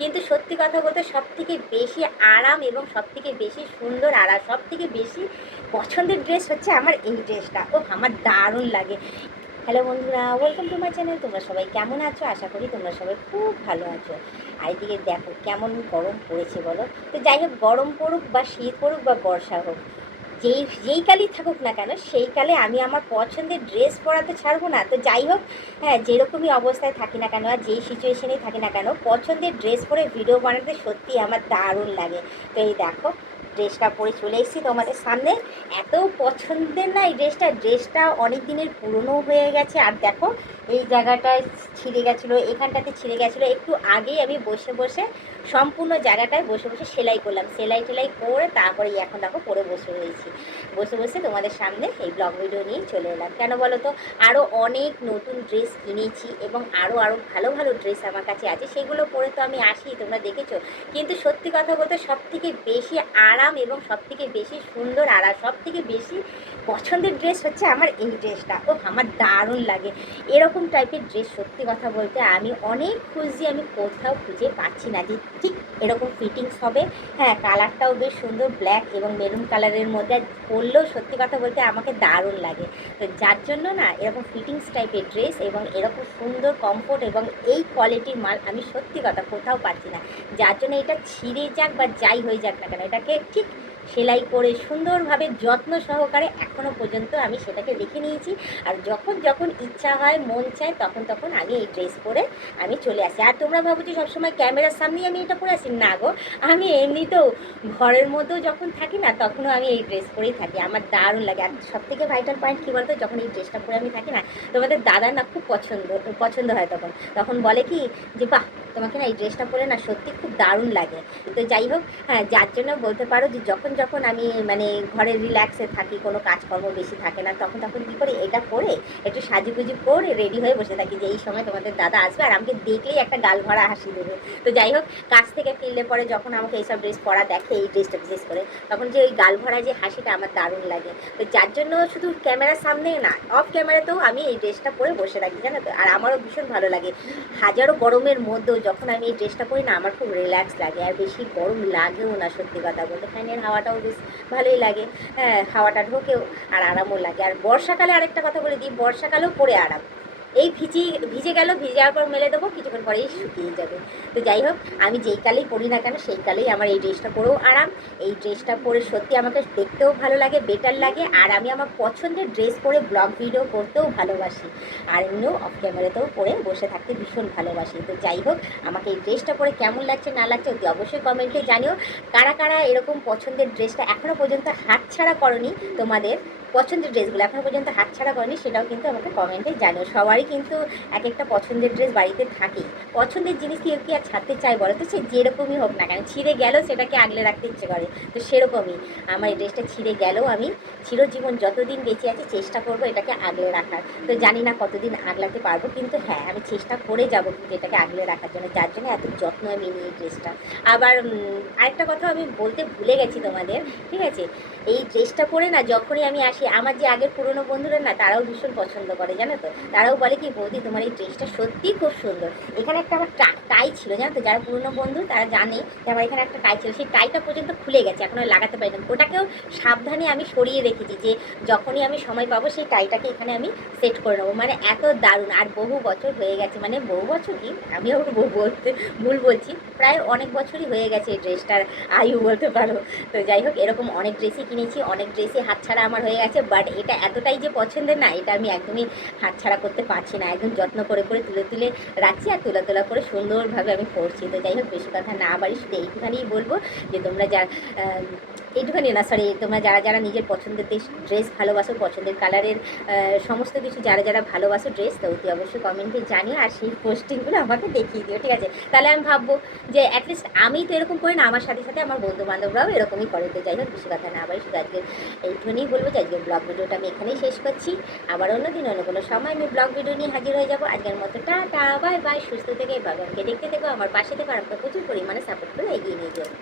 কিন্তু সত্যি কথা বলতে সবথেকে বেশি আরাম এবং সবথেকে বেশি সুন্দর আর সবথেকে বেশি পছন্দের ড্রেস হচ্ছে আমার এই ড্রেসটা। ও আমার দারুণ লাগে। হ্যালো বন্ধুরা, ওয়েলকাম টু মাই চ্যানেল। তোমরা সবাই কেমন আছো? আশা করি তোমরা সবাই খুব ভালো আছো। আর এদিকে দেখো কেমন গরম পড়েছে বলো। তো যাই হোক, গরম পড়ুক বা শীত পড়ুক বা বর্ষা হোক, যেই যেই কালই থাকুক না কেন, সেই কালে আমি আমার পছন্দের ড্রেস পরাতে ছাড়বো না। তো যাই হোক, হ্যাঁ, যেরকমই অবস্থায় থাকি না কেন আর যেই সিচুয়েশনেই থাকি না কেন, পছন্দের ড্রেস পরে ভিডিও বানাতে সত্যিই আমার দারুণ লাগে। তো এই দেখো, ড্রেসটা পরে চলে এসেছি তোমাদের সামনে। এত পছন্দের না এই ড্রেসটা অনেক দিনের পুরনো হয়ে গেছে। আর দেখো, এই জায়গাটায় ছিঁড়ে গেছিলো, এখানটাতে ছিঁড়ে গেছিলো। একটু আগেই আমি বসে বসে সম্পূর্ণ জায়গাটায় বসে বসে সেলাই করলাম, সেলাই টেলাই করে তারপরে এখন দেখো পরে বসে রয়েছি। বসে বসে তোমাদের সামনে এই ব্লগ ভিডিও নিয়ে চলে এলাম। কেন বলো তো, আরও অনেক নতুন ড্রেস কিনেছি এবং আরও ভালো ভালো ড্রেস আমার কাছে আছে, সেগুলো পরে তো আমি আসি, তোমরা দেখেছো। কিন্তু সত্যি কথা বলতে সবথেকে বেশি আরাম এবং সবথেকে বেশি সুন্দর আর সবথেকে বেশি পছন্দের ড্রেস হচ্ছে আমার এই ড্রেসটা। ও আমার দারুণ লাগে এরকম টাইপের ড্রেস। সত্যি কথা বলতে আমি অনেক খুঁজছি, আমি কোথাও খুঁজে পাচ্ছি না যে ঠিক এরকম ফিটিংস হবে। হ্যাঁ, কালারটাও বেশ সুন্দর, ব্ল্যাক এবং মেরুন কালারের মধ্যে পরলেও সত্যি কথা বলতে আমাকে দারুণ লাগে। তো যার জন্য না, এরকম ফিটিংস টাইপের ড্রেস এবং এরকম সুন্দর কমফোর্ট এবং এই কোয়ালিটির মাল আমি সত্যি কথা কোথাও পাচ্ছি না। যার জন্য এটা ছিঁড়ে যাক বা যাই হয়ে যাক না কেন, এটাকে ঠিক সেলাই করে সুন্দরভাবে যত্ন সহকারে এখনও পর্যন্ত আমি সেটাকে রেখে নিয়েছি। আর যখন যখন ইচ্ছা হয়, মন চায়, তখন তখন আমি এই ড্রেস পরে আমি চলে আসি। আর তোমরা ভাবো যে সবসময় ক্যামেরার সামনেই আমি এটা পরে আসি, না গো, আমি এমনিতেও ঘরের মধ্যেও যখন থাকি না, তখনও আমি এই ড্রেস পরেই থাকি। আমার দারুণ লাগে। আর সবথেকে ভাইটাল পয়েন্ট কী বলতো, যখন এই ড্রেসটা পরে আমি থাকি না, তোমাদের দাদার না খুব পছন্দ পছন্দ হয়। তখন তখন বলে কি যে বাহ, তোমাকে না এই ড্রেসটা পরে না সত্যি খুব দারুণ লাগে। তো যাই হোক, হ্যাঁ, যার জন্য বলতে পারো যে যখন যখন আমি মানে ঘরে রিল্যাক্সে থাকি, কোনো কাজকর্ম বেশি থাকে না, তখন তখন কী করি, এটা পরে একটু সাজুগুজু করে রেডি হয়ে বসে থাকি যে এই সময় তোমাদের দাদা আসবে আর আমাকে দেখলেই একটা গাল ভরা হাসি দেবে। তো যাই হোক, কাছ থেকে ফিরলে পরে যখন আমাকে এইসব ড্রেস পরা দেখে, এই ড্রেসটা বিশেষ করে, তখন যে ওই গাল ভরা যে হাসিটা আমার দারুণ লাগে। তো যার জন্য শুধু ক্যামেরার সামনে না, অফ ক্যামেরাতেও আমি এই ড্রেসটা পরে বসে থাকি, জানো তো। আর আমারও ভীষণ ভালো লাগে। হাজারো গরমের মধ্যেও যখন আমি এই ড্রেসটা পরি না, আমার খুব রিল্যাক্স লাগে আর বেশি গরম লাগেও না। সত্যি কথা বলতে ফ্যানের হাওয়াটাও বেশ ভালোই লাগে। হ্যাঁ, হাওয়াটা ঢোকেও আর আরামও লাগে। আর বর্ষাকালে আরেকটা কথা বলে দিই, বর্ষাকালেও পরে আরাম। এই ভিজে গেল, ভিজে যাওয়ার পর মেলে দেবো, কিছুক্ষণ পরেই শুকিয়ে যাবে। তো যাই হোক, আমি যেই কালেই পরি না কেন, সেই কালেই আমার এই ড্রেসটা পরেও আরাম। এই ড্রেসটা পরে সত্যি আমাকে দেখতেও ভালো লাগে, বেটার লাগে। আর আমি আমার পছন্দের ড্রেস পরে ব্লগ ভিডিও করতেও ভালোবাসি। আর এমনিও অফ ক্যামেরাতেও পরে বসে থাকতে ভীষণ ভালোবাসি। তো যাই হোক, আমাকে এই ড্রেসটা পরে কেমন লাগছে না লাগছে অতি অবশ্যই কমেন্টে জানিও। কারা কারা এরকম পছন্দের ড্রেসটা এখনও পর্যন্ত হাতছাড়া করনি, তোমাদের পছন্দের ড্রেসগুলো এখনও পর্যন্ত হাতছাড়া করেনি, সেটাও কিন্তু আমাকে কমেন্টে জানিও। সবারই কিন্তু এক একটা পছন্দের ড্রেস বাড়িতে থাকেই। পছন্দের জিনিস কেউ কি আর ছাড়তে চায় বলো তো, সে যেরকমই হোক না কেন, ছিঁড়ে গেলেও সেটাকে আগলে রাখতে ইচ্ছে করে। তো সেরকমই আমার এই ড্রেসটা ছিঁড়ে গেলেও আমি চিরজীবন যতদিন বেঁচে আছি চেষ্টা করবো এটাকে আগলে রাখার। তো জানি না কতদিন আগলাতে পারবো, কিন্তু হ্যাঁ, আমি চেষ্টা করে যাবো কিন্তু এটাকে আগলে রাখার জন্য। যার জন্য এত যত্ন আমি নিই এই ড্রেসটা। আবার আরেকটা কথা আমি বলতে ভুলে গেছি তোমাদের, ঠিক আছে। এই ড্রেসটা পরে না যখনই আমি আসি, আমার যে আগের পুরনো বন্ধুরা না, তারাও ভীষণ পছন্দ করে, জানো তো। তারাও বলে কি, বৌদি তোমার এই ড্রেসটা সত্যিই খুব সুন্দর। এখানে একটা আমার টাই ছিল, জানো তো। যারা পুরনো বন্ধু তারা জানে যে আমার এখানে একটা টাই ছিল, সেই টাইটা পর্যন্ত খুলে গেছে, এখন আর লাগাতে পারি না। ওটাকেও সাবধানে আমি সরিয়ে রেখেছি যে যখনই আমি সময় পাবো সেই টাইটাকে এখানে আমি সেট করে নেবো। মানে এত দারুণ। আর বহু বছর হয়ে গেছে, মানে বহু বছর কি, আমি আবার বহু বলতে ভুল বলছি, প্রায় অনেক বছরই হয়ে গেছে এই ড্রেসটার আয়ু বলতে পারো। তো যাই হোক, এরকম অনেক ড্রেসই কিনেছি, অনেক ড্রেসই হাতছাড়া আমার হয়ে গেছে। বাট এটা এতটাই যে পছন্দের না, এটা আমি একদমই হাতছাড়া করতে পারছি না। একদম যত্ন করে করে তুলে তুলে রাখছি আর তোলা তোলা করে সুন্দরভাবে আমি পরছি। তো যাই হোক, বেশি কথা না বাড়ি, শুধু এইটুখানিই বলবো যে তোমরা যা এইটুখানি না, সরি, তোমরা যারা যারা নিজের পছন্দের ড্রেস ভালোবাসো, পছন্দের কালারের সমস্ত কিছু যারা যারা ভালোবাসো ড্রেস, তো অতি অবশ্যই কমেন্টে জানিও আর সেই পোস্টিংগুলো আমাকে দেখিয়ে দিও, ঠিক আছে। তাহলে আমি ভাববো যে অ্যাটলিস্ট আমি তো এরকম করি না, আমার সাথে সাথে আমার বন্ধু বান্ধবরাও এরকমই করে। তো যাই হোক, বেশি কথা না আবার, শুধু আজকে এইটুকুনিই বলবো যে আজকের ব্লগ ভিডিওটা আমি এখানেই শেষ করছি। আবার অন্যদিন অন্য কোনো সময় আমি ব্লগ ভিডিও নিয়ে হাজির হয়ে যাবো। আজকের মতো টাটা, বাই বাই, সুস্থ থেকে এভাবে আমাকে দেখতে থেকো, আমার পাশে থেকে আর আমাকে প্রচুর পরিমাণে সাপোর্ট করে এগিয়ে নিয়ে যাবো।